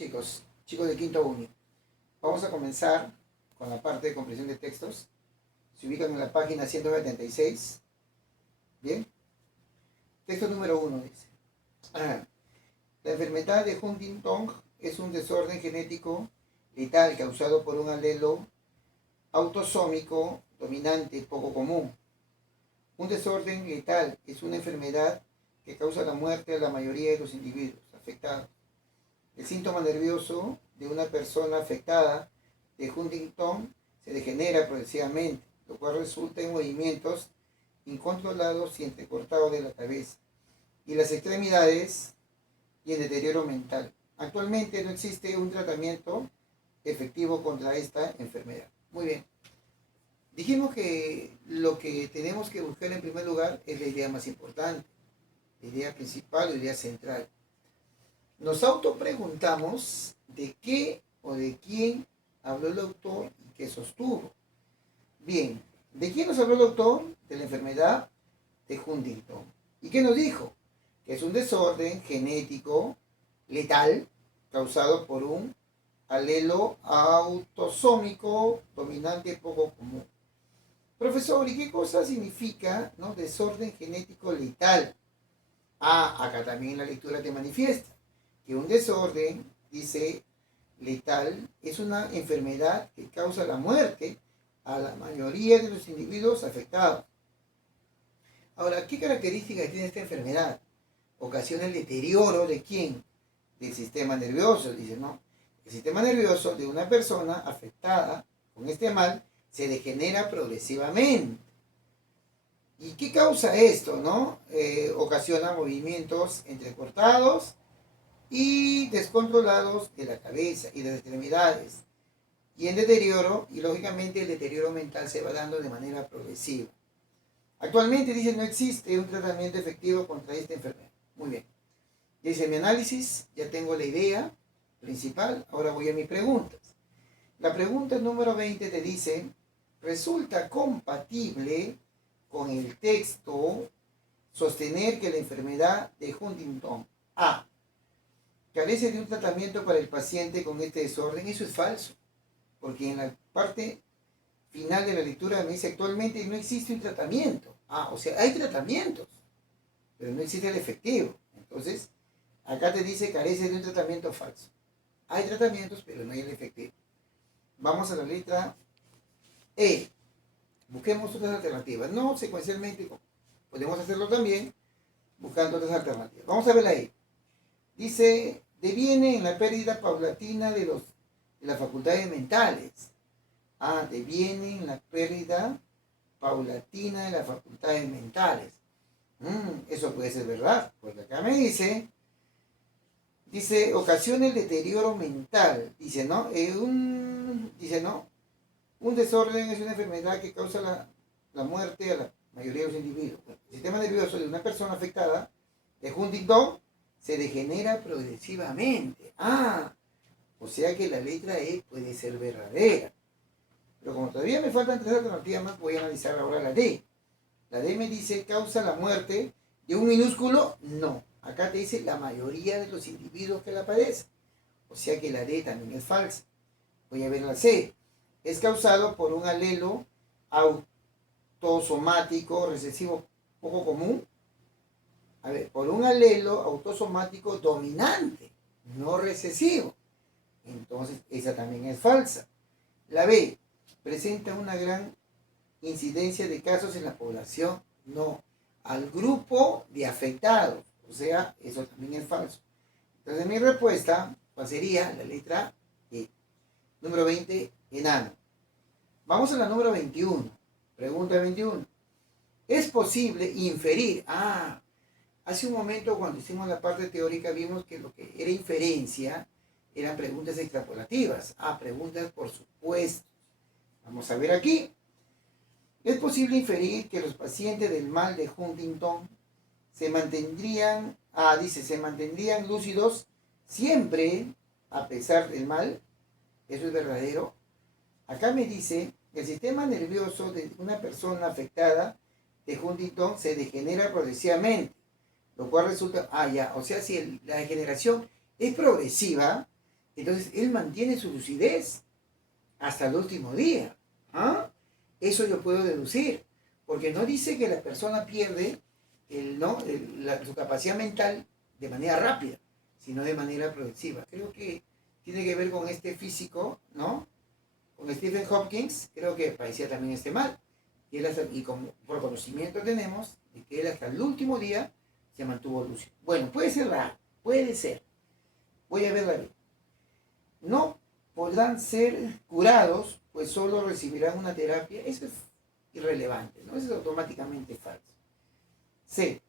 Chicos de quinto uno, vamos a comenzar con la parte de comprensión de textos. Se ubican en la página 176. Bien. Texto número 1 dice: la enfermedad de Huntington es un desorden genético letal causado por un alelo autosómico dominante poco común. Un desorden letal es una enfermedad que causa la muerte a la mayoría de los individuos afectados. El síntoma nervioso de una persona afectada de Huntington se degenera progresivamente, lo cual resulta en movimientos incontrolados y entrecortados de la cabeza y las extremidades y en deterioro mental. Actualmente no existe un tratamiento efectivo contra esta enfermedad. Muy bien. Dijimos que lo que tenemos que buscar en primer lugar es la idea más importante, la idea principal, la idea central. Nos autopreguntamos de qué o de quién habló el autor y qué sostuvo. Bien, ¿de quién nos habló el autor? De la enfermedad de Huntington. ¿Y qué nos dijo? Que es un desorden genético letal causado por un alelo autosómico dominante poco común. Profesor, ¿y qué cosa significa, no, desorden genético letal? Acá también la lectura te manifiesta que un desorden, dice, letal, es una enfermedad que causa la muerte a la mayoría de los individuos afectados. Ahora, ¿qué características tiene esta enfermedad? Ocasiona el deterioro ¿de quién? Del sistema nervioso, dice, ¿no? El sistema nervioso de una persona afectada con este mal se degenera progresivamente. ¿Y qué causa esto, no? Ocasiona movimientos entrecortados y descontrolados de la cabeza y de las extremidades. Y en deterioro, y lógicamente el deterioro mental se va dando de manera progresiva. Actualmente, dice, no existe un tratamiento efectivo contra esta enfermedad. Muy bien. Dice, mi análisis, ya tengo la idea principal, ahora voy a mis preguntas. La pregunta número 20 te dice, ¿resulta compatible con el texto sostener que la enfermedad de Huntington carece de un tratamiento para el paciente con este desorden? Eso es falso, porque en la parte final de la lectura me dice, actualmente no existe un tratamiento. O sea, hay tratamientos, pero no existe el efectivo. Entonces, acá te dice, carece de un tratamiento falso. Hay tratamientos, pero no hay el efectivo. Vamos a la letra E. Busquemos otras alternativas. No secuencialmente, podemos hacerlo también buscando otras alternativas. Vamos a ver la E. Dice, deviene en la pérdida paulatina de las facultades mentales. Deviene en la pérdida paulatina de las facultades mentales. Eso puede ser verdad, porque acá me dice, ocasiona el deterioro mental. Dice, ¿no? Un desorden es una enfermedad que causa la muerte a la mayoría de los individuos. El sistema nervioso de una persona afectada de Huntington se degenera progresivamente. O sea que la letra E puede ser verdadera. Pero como todavía me faltan tres alternativas más, voy a analizar ahora la D. La D me dice, ¿causa la muerte de un minúsculo? No. Acá te dice la mayoría de los individuos que la padecen. O sea que la D también es falsa. Voy a ver la C. Es causado por un alelo autosomático recesivo poco común. Por un alelo autosomático dominante, no recesivo. Entonces, esa también es falsa. La B, presenta una gran incidencia de casos en la población. No, al grupo de afectados. O sea, eso también es falso. Entonces, mi respuesta sería la letra E. Número 20, enano. Vamos a la número 21. Pregunta 21. ¿Es posible inferir? Hace un momento cuando hicimos la parte teórica vimos que lo que era inferencia eran preguntas extrapolativas. Preguntas por supuesto. Vamos a ver aquí. ¿Es posible inferir que los pacientes del mal de Huntington se mantendrían lúcidos siempre a pesar del mal? ¿Eso es verdadero? Acá me dice que el sistema nervioso de una persona afectada de Huntington se degenera progresivamente, lo cual resulta, o sea, si la degeneración es progresiva, Entonces, él mantiene su lucidez hasta el último día. ¿Ah? Eso yo puedo deducir, porque no dice que la persona pierde su capacidad mental de manera rápida, sino de manera progresiva. Creo que tiene que ver con este físico, ¿no? Con Stephen Hopkins, creo que parecía también mal. Y como por conocimiento tenemos de que él hasta el último día se mantuvo lúcido. Bueno, puede ser raro, puede ser. Voy a verla bien. No podrán ser curados, pues solo recibirán una terapia. Eso es irrelevante, ¿no? Eso es automáticamente falso. C.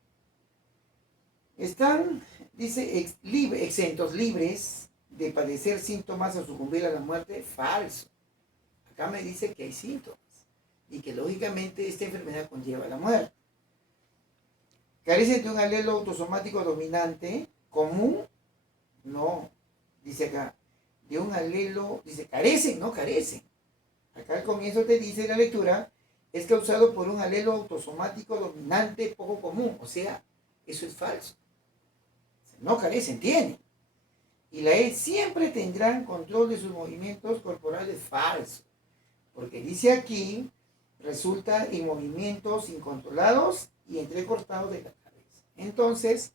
Están, dice, exentos, libres de padecer síntomas o sucumbir a la muerte. Falso. Acá me dice que hay síntomas y que lógicamente esta enfermedad conlleva la muerte. ¿Carecen de un alelo autosomático dominante común? No, dice acá. De un alelo, dice, carecen, no carecen. Acá al comienzo te dice la lectura, es causado por un alelo autosomático dominante poco común. O sea, eso es falso. No carecen, tienen. Y la E, siempre tendrán control de sus movimientos corporales. Falso. Porque dice aquí, resulta en movimientos incontrolados y entrecortados de la cabeza. Entonces,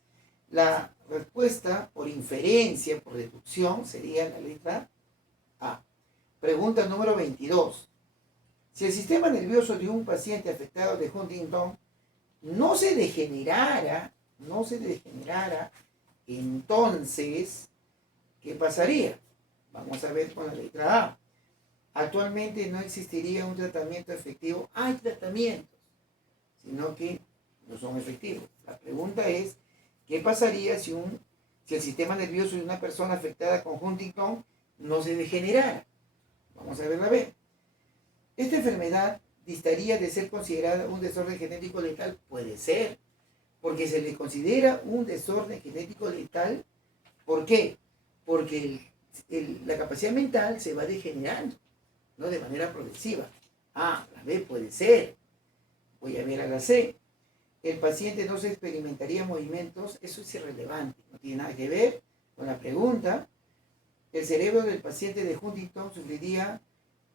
la respuesta por inferencia, por deducción, sería la letra A. Pregunta número 22. Si el sistema nervioso de un paciente afectado de Huntington no se degenerara, entonces, ¿qué pasaría? Vamos a ver con la letra A. Actualmente no existiría un tratamiento efectivo. Hay tratamientos, sino que no son efectivos. La pregunta es, ¿qué pasaría si el sistema nervioso de una persona afectada con Huntington no se degenerara? Vamos a verla bien. ¿Esta enfermedad distaría de ser considerada un desorden genético letal? Puede ser, porque se le considera un desorden genético letal. ¿Por qué? Porque la capacidad mental se va degenerando, ¿no? De manera progresiva. A, la B puede ser. Voy a ver a la C. El paciente no se experimentaría movimientos. Eso es irrelevante, no tiene nada que ver con la pregunta. El cerebro del paciente de Huntington sufriría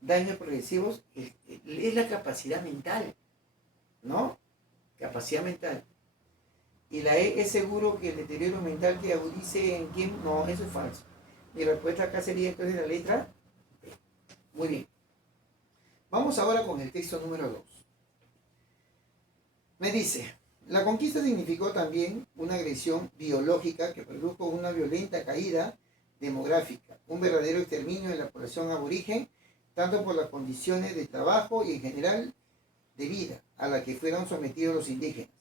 daños progresivos. Es la capacidad mental, ¿no? Capacidad mental. Y la E, es seguro que el deterioro mental que agudice en quién. No, eso es falso. Mi respuesta acá sería entonces la letra B. Muy bien. Vamos ahora con el texto número 2. Me dice, la conquista significó también una agresión biológica que produjo una violenta caída demográfica, un verdadero exterminio de la población aborigen, tanto por las condiciones de trabajo y en general de vida a la que fueron sometidos los indígenas,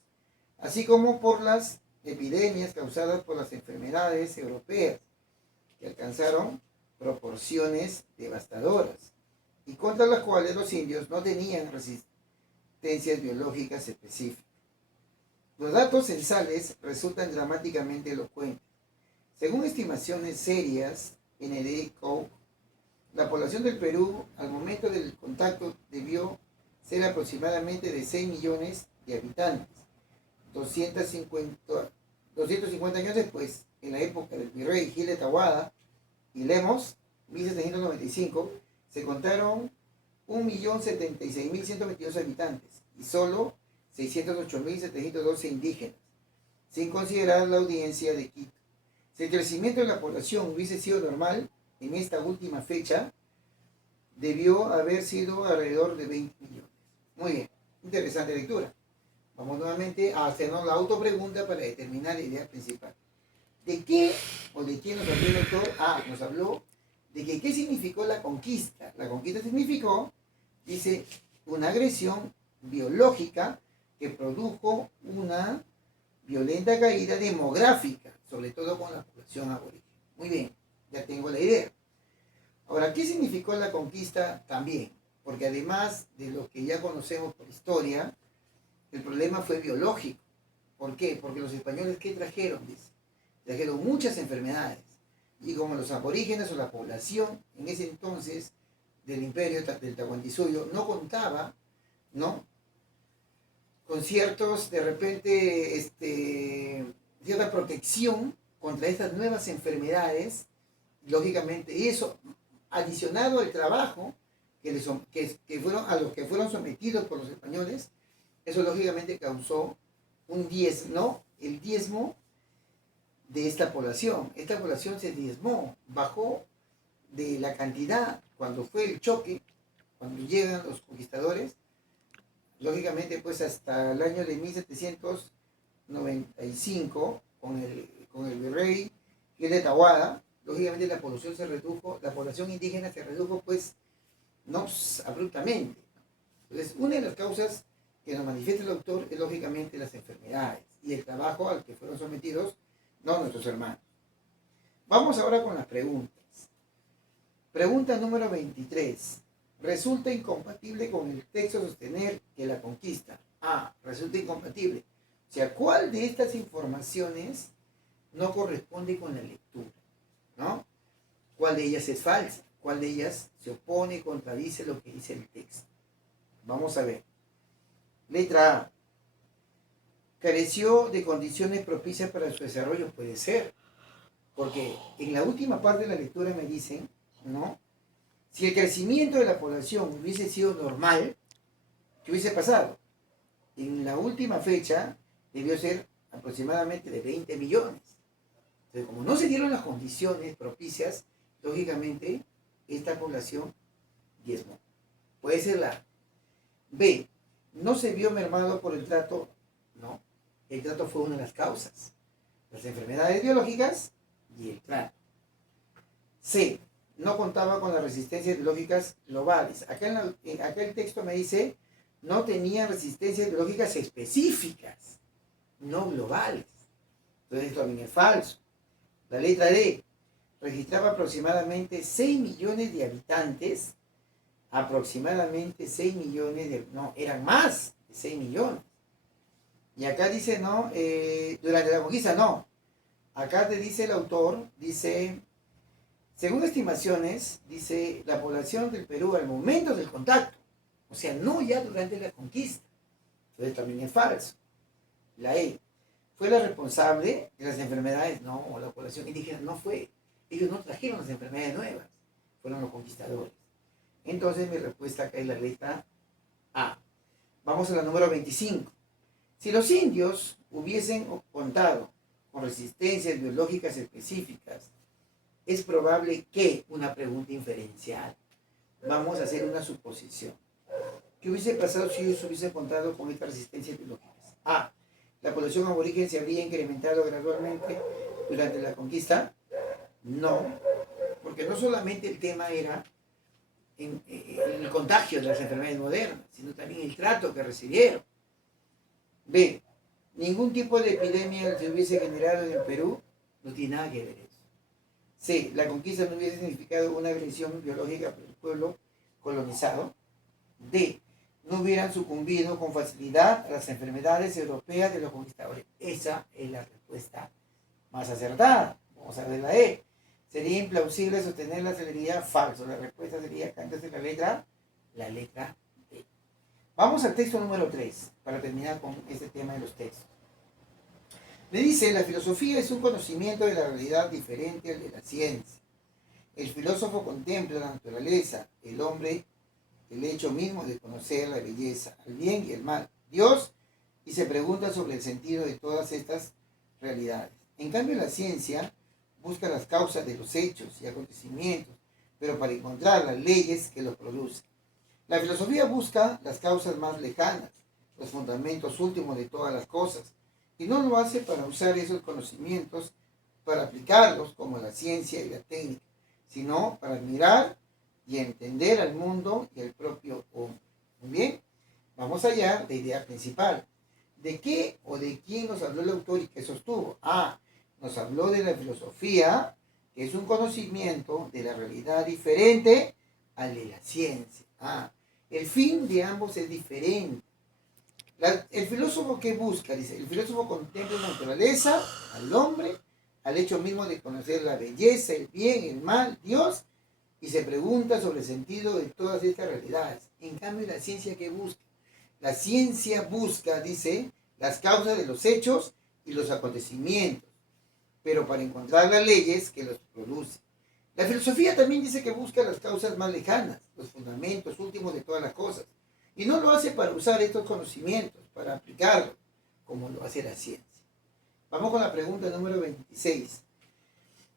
así como por las epidemias causadas por las enfermedades europeas, que alcanzaron proporciones devastadoras y contra las cuales los indios no tenían resistencias biológicas específicas. Los datos censales resultan dramáticamente elocuentes. Según estimaciones serias, N.D. Coe, la población del Perú al momento del contacto debió ser aproximadamente de 6 millones de habitantes. 250 años después, en la época del virrey Gil de Tahuada y Lemos, 1795, se contaron 1.076.122 habitantes y solo 608.712 indígenas, sin considerar la audiencia de Quito. Si el crecimiento de la población hubiese sido normal en esta última fecha, debió haber sido alrededor de 20 millones. Muy bien, interesante lectura. Vamos nuevamente a hacernos la autopregunta para determinar la idea principal. ¿De qué o de quién nos habló el autor? Nos habló de que qué significó la conquista. La conquista significó, dice, una agresión biológica que produjo una violenta caída demográfica, sobre todo con la población aborigen. Muy bien, ya tengo la idea. Ahora, ¿qué significó la conquista también? Porque además de lo que ya conocemos por historia, el problema fue biológico. ¿Por qué? Porque los españoles, ¿qué trajeron? Dice, trajeron muchas enfermedades. Y como los aborígenes o la población en ese entonces del imperio del Tahuantinsuyo no contaba, ¿no?, con ciertos, de repente, cierta protección contra estas nuevas enfermedades, lógicamente, eso, adicionado al trabajo que fueron, a los que fueron sometidos por los españoles, eso lógicamente causó un diezmo, ¿no? El diezmo de esta población. Esta población se diezmó, bajó de la cantidad cuando fue el choque, cuando llegan los conquistadores, lógicamente pues hasta el año de 1795, con el virrey Gil de Tahuada, lógicamente la población se redujo, la población indígena se redujo pues no abruptamente. Entonces, una de las causas que nos manifiesta el autor es lógicamente las enfermedades y el trabajo al que fueron sometidos no nuestros hermanos. Vamos ahora con las preguntas. Pregunta número 23. ¿Resulta incompatible con el texto sostener que la conquista? A. Resulta incompatible. O sea, ¿cuál de estas informaciones no corresponde con la lectura? ¿No? ¿Cuál de ellas es falsa? ¿Cuál de ellas se opone y contradice lo que dice el texto? Vamos a ver. Letra A. ¿Careció de condiciones propicias para su desarrollo? Puede ser. Porque en la última parte de la lectura me dicen, ¿no? Si el crecimiento de la población hubiese sido normal, ¿qué hubiese pasado? En la última fecha debió ser aproximadamente de 20 millones. Entonces, como no se dieron las condiciones propicias, lógicamente, esta población diezmó. Puede ser la A. B. No se vio mermado por el trato. No. El trato fue una de las causas. Las enfermedades biológicas y el trato. C. No contaba con las resistencias biológicas globales. Acá el texto me dice, no tenía resistencias biológicas específicas, no globales. Entonces esto también es falso. La letra D. Registraba aproximadamente 6 millones de habitantes. Aproximadamente 6 millones de... No, eran más de 6 millones. Y acá dice, no, durante la conquista, no. Acá te dice el autor, dice... Según estimaciones, dice la población del Perú al momento del contacto, o sea, no ya durante la conquista. Entonces también es falso. La E. ¿Fue la responsable de las enfermedades? No, la población indígena no fue. Ellos no trajeron las enfermedades nuevas, fueron los conquistadores. Entonces mi respuesta acá es la letra A. Vamos a la número 25. Si los indios hubiesen contado con resistencias biológicas específicas, es probable que una pregunta inferencial. Vamos a hacer una suposición. ¿Qué hubiese pasado si ellos hubiesen contado con estas resistencias biológicas? A. ¿La población aborigen se habría incrementado gradualmente durante la conquista? No, porque no solamente el tema era en el contagio de las enfermedades modernas, sino también el trato que recibieron. B. Ningún tipo de epidemia se hubiese generado en el Perú. No tiene nada que ver eso. C. La conquista no hubiese significado una agresión biológica para el pueblo colonizado. D. No hubieran sucumbido con facilidad a las enfermedades europeas de los conquistadores. Esa es la respuesta más acertada. Vamos a ver la E. Sería implausible sostener la celeridad. Falso. La respuesta sería, cántase la letra D. Vamos al texto número 3, para terminar con este tema de los textos. Me dice, la filosofía es un conocimiento de la realidad diferente al de la ciencia. El filósofo contempla la naturaleza, el hombre, el hecho mismo de conocer la belleza, el bien y el mal, Dios, y se pregunta sobre el sentido de todas estas realidades. En cambio, la ciencia busca las causas de los hechos y acontecimientos, pero para encontrar las leyes que los producen. La filosofía busca las causas más lejanas, los fundamentos últimos de todas las cosas, y no lo hace para usar esos conocimientos, para aplicarlos como la ciencia y la técnica, sino para admirar y entender al mundo y al propio hombre. Muy bien, vamos allá de idea principal. ¿De qué o de quién nos habló el autor y qué sostuvo? Nos habló de la filosofía, que es un conocimiento de la realidad diferente al de la ciencia. El fin de ambos es diferente. El filósofo que busca, dice, el filósofo contempla la naturaleza, al hombre, al hecho mismo de conocer la belleza, el bien, el mal, Dios, y se pregunta sobre el sentido de todas estas realidades. En cambio, la ciencia que busca, la ciencia busca, dice, las causas de los hechos y los acontecimientos, pero para encontrar las leyes que los producen. La filosofía también dice que busca las causas más lejanas, los fundamentos últimos de todas las cosas. Y no lo hace para usar estos conocimientos, para aplicarlos, como lo hace la ciencia. Vamos con la pregunta número 26.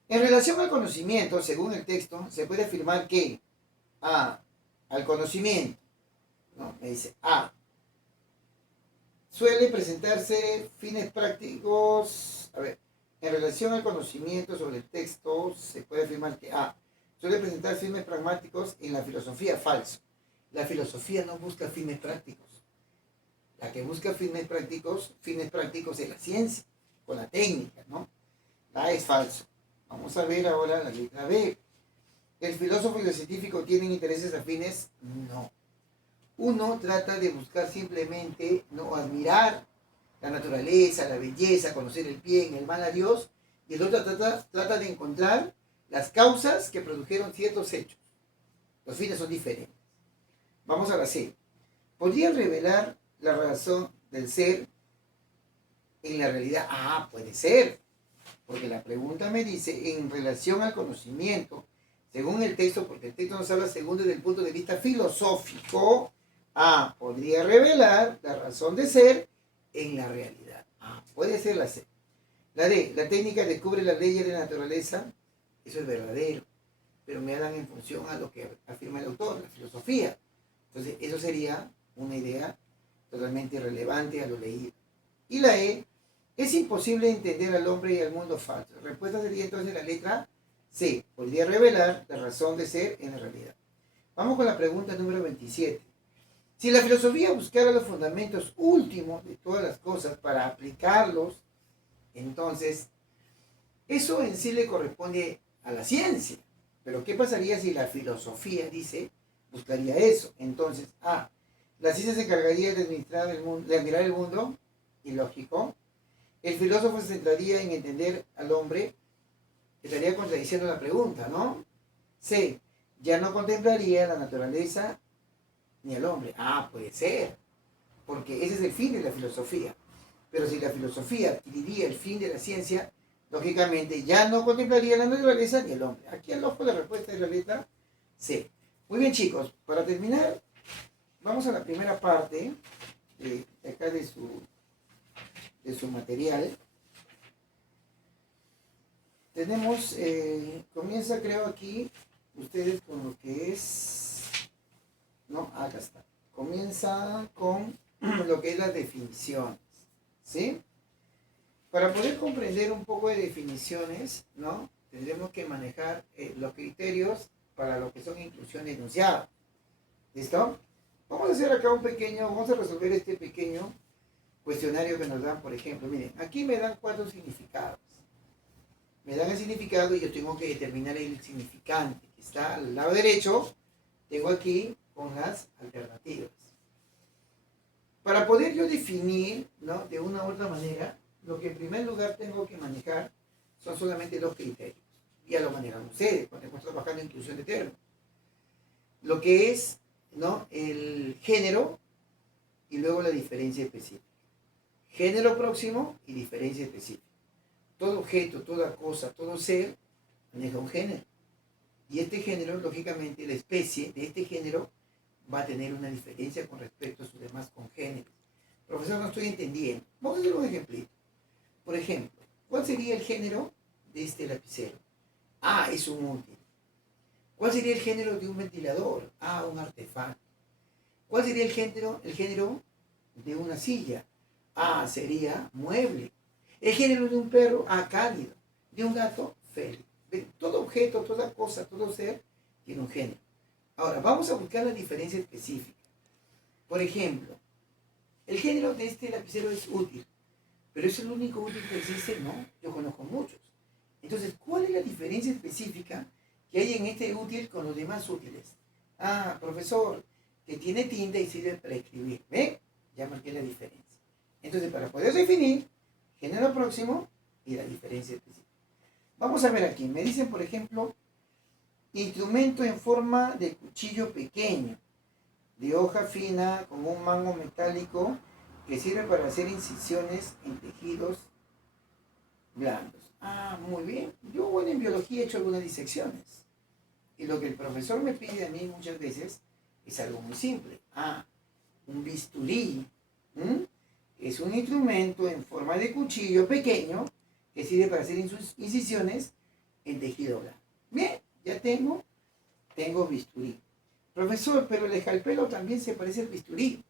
En relación al conocimiento, según el texto, se puede afirmar que al conocimiento, ¿no? Me dice suele presentarse fines prácticos. A ver, en relación al conocimiento sobre el texto, se puede afirmar que suele presentar fines pragmáticos en la filosofía. Falso. La filosofía no busca fines prácticos. La que busca fines prácticos es la ciencia, con la técnica, ¿no? Es falso. Vamos a ver ahora la letra B. ¿El filósofo y el científico tienen intereses afines? No. Uno trata de buscar simplemente no admirar la naturaleza, la belleza, conocer el bien, el mal a Dios, y el otro trata de encontrar las causas que produjeron ciertos hechos. Los fines son diferentes. Vamos a la C. ¿Podría revelar la razón del ser en la realidad? Puede ser, porque la pregunta me dice en relación al conocimiento, según el texto, porque el texto nos habla según desde el punto de vista filosófico, podría revelar la razón de ser en la realidad. Puede ser la C. La D, la técnica descubre las leyes de la naturaleza. Eso es verdadero, pero me dan en función a lo que afirma el autor, la filosofía. Entonces, eso sería una idea totalmente irrelevante a lo leído. Y la E, es imposible entender al hombre y al mundo falso. La respuesta sería entonces la letra C. Podría revelar la razón de ser en la realidad. Vamos con la pregunta número 27. Si la filosofía buscara los fundamentos últimos de todas las cosas para aplicarlos, entonces eso en sí le corresponde a la ciencia. Pero ¿qué pasaría si la filosofía buscaría eso? Entonces, la ciencia se encargaría de administrar el mundo, de admirar el mundo, ilógico. El filósofo se centraría en entender al hombre, estaría contradiciendo la pregunta, ¿no? C, ya no contemplaría la naturaleza ni al hombre. Puede ser, porque ese es el fin de la filosofía. Pero si la filosofía adquiriría el fin de la ciencia, lógicamente ya no contemplaría la naturaleza ni el hombre. Aquí al ojo la respuesta es la letra C. Muy bien, chicos, para terminar, vamos a la primera parte de acá de su material. Tenemos, comienza creo aquí, ustedes con lo que es, no, acá está. Comienza con lo que es las definiciones, ¿sí? Para poder comprender un poco de definiciones, ¿no? Tendremos que manejar los criterios para lo que son inclusión y enunciado. ¿Listo? Vamos a hacer acá vamos a resolver este pequeño cuestionario que nos dan, por ejemplo. Miren, aquí me dan 4 significados. Me dan el significado y yo tengo que determinar el significante, que está al lado derecho. Tengo aquí con las alternativas. Para poder yo definir, ¿no?, de una u otra manera, lo que en primer lugar tengo que manejar son solamente 2 criterios. Ya lo manejan ustedes cuando estamos trabajando en inclusión de términos. Lo que es, ¿no?, el género y luego la diferencia específica. Género próximo y diferencia específica. Todo objeto, toda cosa, todo ser maneja un género. Y este género, lógicamente, la especie de este género va a tener una diferencia con respecto a sus demás congéneres. Profesor, no estoy entendiendo. Vamos a hacer un ejemplito. Por ejemplo, ¿cuál sería el género de este lapicero? Es un útil. ¿Cuál sería el género de un ventilador? Un artefacto. ¿Cuál sería el género de una silla? Sería mueble. El género de un perro, cálido. De un gato, feliz. De todo objeto, toda cosa, todo ser tiene un género. Ahora, vamos a buscar la diferencia específica. Por ejemplo, el género de este lapicero es útil. ¿Pero es el único útil que existe? No, yo conozco muchos. Entonces, ¿cuál es la diferencia específica que hay en este útil con los demás útiles? Profesor, que tiene tinta y sirve para escribir. ¿Ve? Ya marqué la diferencia. Entonces, para poder definir género próximo y la diferencia específica. Vamos a ver aquí. Me dicen, por ejemplo, instrumento en forma de cuchillo pequeño, de hoja fina, con un mango metálico, que sirve para hacer incisiones en tejidos blandos. Muy bien. Yo, en biología he hecho algunas disecciones. Y lo que el profesor me pide a mí muchas veces es algo muy simple. Un bisturí. Es un instrumento en forma de cuchillo pequeño que sirve para hacer incisiones en tejido blanco. Bien, ya tengo bisturí. Profesor, pero el escalpelo también se parece al bisturí.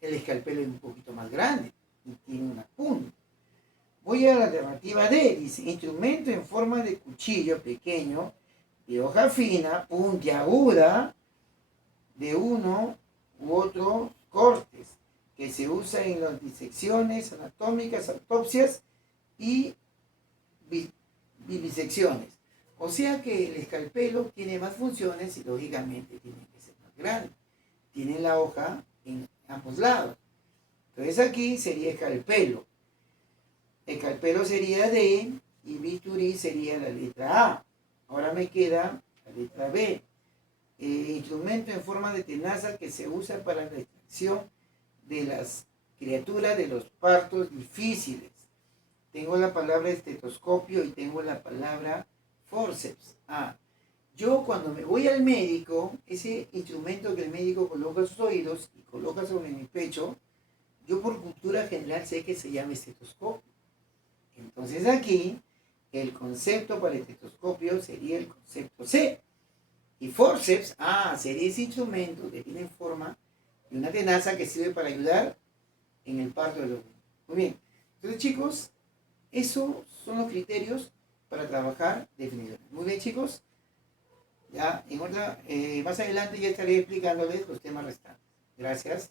El escalpelo es un poquito más grande y tiene una punta. Voy a la alternativa D, dice, instrumento en forma de cuchillo pequeño, de hoja fina, puntiaguda, de uno u otro cortes, que se usa en las disecciones anatómicas, autopsias y vivisecciones. O sea que el escalpelo tiene más funciones y lógicamente tiene que ser más grande. Tiene la hoja en ambos lados. Entonces aquí sería escalpelo. Escalpelo sería D y bisturí sería la letra A. Ahora me queda la letra B. Instrumento en forma de tenaza que se usa para la extracción de las criaturas de los partos difíciles. Tengo la palabra estetoscopio y tengo la palabra forceps. Yo cuando me voy al médico, ese instrumento que el médico coloca en sus oídos y coloca sobre mi pecho, yo por cultura general sé que se llama estetoscopio. Entonces aquí el concepto para el estetoscopio sería el concepto C. Y forceps, sería ese instrumento que tiene forma de una tenaza que sirve para ayudar en el parto de los niños. Muy bien. Entonces, chicos, esos son los criterios para trabajar definiciones. Muy bien, chicos. Ya, más adelante ya estaré explicándoles los temas restantes. Gracias.